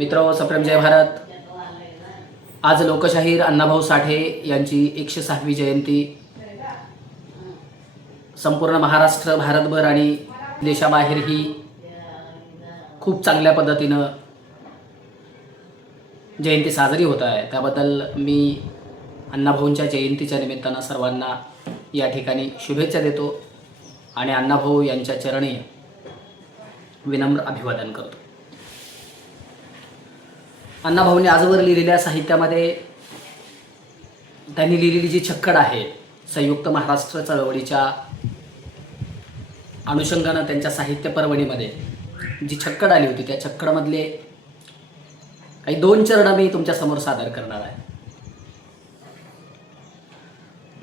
मित्र सप्रेम जय भारत। आज लोकशाहीर अण्णाभाऊ साठे यांची 106वी जयंती संपूर्ण महाराष्ट्र, भारतभर आणि देशाबाहेरही खूप चांगल्या पद्धतीनं जयंती साजरी होत आहे। त्याबद्दल मी अण्णाभाऊंच्या जयंतीच्या निमित्तानं सर्वांना या ठिकाणी शुभेच्छा देतो आणि अण्णाभाऊ यांच्या चरणी विनम्र अभिवादन करतो। अण्णाभाऊंनी आजवर लिहिलेल्या साहित्यामध्ये त्यांनी लिहिलेली जी छक्कड आहे, संयुक्त महाराष्ट्र चळवळीच्या अनुषंगानं त्यांच्या साहित्य पर्वणीमध्ये जी छक्कड आली होती, त्या छक्कडमधले काही 2 चरण मी तुमच्या समोर सादर करणार आहे।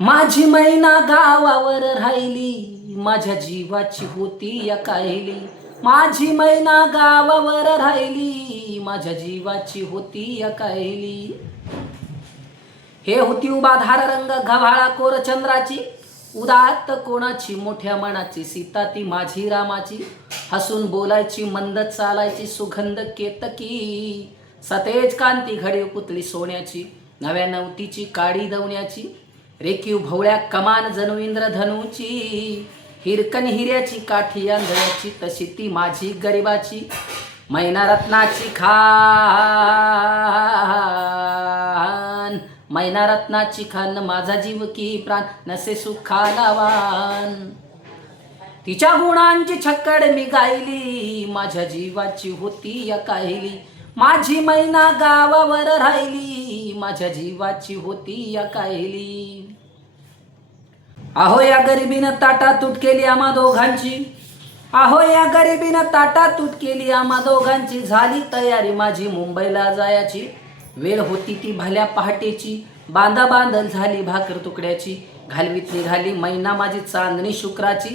माझी मैना गावावर राहिली, माझ्या जीवाची होती या काहिली। माझी मैना गावावर राहिली, माझ्या जीवाची होती या काहिली। हे होती उभा धार रंग गव्हाळा कोर चंद्राची, उदात्त कोणाची मोठ्या मनाची, सीता ती माझी रामाची। हसून बोलायची, मंद चालायची, सुगंध केतकी, सतेज कांती घडीव पुतळी सोन्याची, नव्या नवतीची काडी दवण्याची, रेखीव भोवळ्या कमान जणू इंद्रधनुची, हिरकण हिऱ्याची काठी आंधळ्याची, तशी ती माझी गरिबाची। मैना रत्नाची खान, मैना रत्नाची खान, माझा जीव की प्राण, नसे सुखालावान। तिच्या गुणांची छक्कड मी गायली, माझ्या जीवाची होती या काहिली। माझी मैना गावावर राहिली, माझ्या जीवाची होती या काहिली। अहो या गरिबीनं ताटा तूट केली आम्हा दोघांची, अहो या गरिबीनं ताटा तूट केली आम्हा दोघांची। झाली तयारी माझी मुंबईला जायची, वेळ होती ती भल्या पहाटेची, बांधा बांधल झाली भाकर तुकड्याची। घालवीत निघाली मैना माझी चांदणी शुक्राची,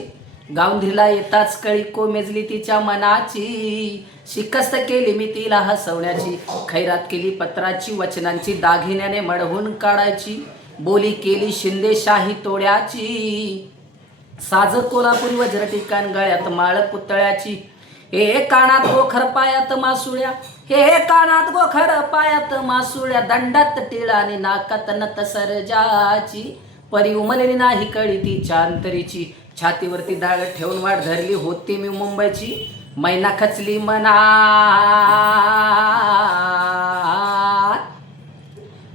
गावंढीला येताच कळी कोमेजली तिच्या मनाची। शिकस्त केली मी तिला हसवण्याची, खैरात केली पत्राची, वचनांची दागिन्याने मढवून काढायची। बोली केली शिंदेशाही तोड्याची, साज कोल्हापुरी वज्र ठिकाण गळ्यात माळ पुतळ्याची। हे कानात गोखर पायात मासुळ्या, हे कानात गोखर पायात मासुळ्या, दंडात टिळा आणि नाकात नत सरजाची। परी उमलली नाही कळी तिच्या अंतरीची, छातीवरती दाळ ठेवून वाट धरली होती मी मुंबईची। मैना खचली मनात,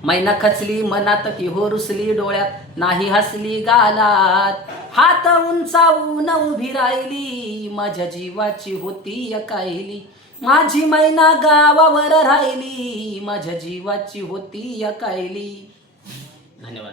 मैना खचली मनात, ती हो रुसली डोळ्यात, नाही हसली गालात। हात उंचावून उभी राहिली, माझ्या जीवाची होती या काहिली। माझी मैना गावावर राहिली, माझ्या जीवाची होती या काहिली। धन्यवाद।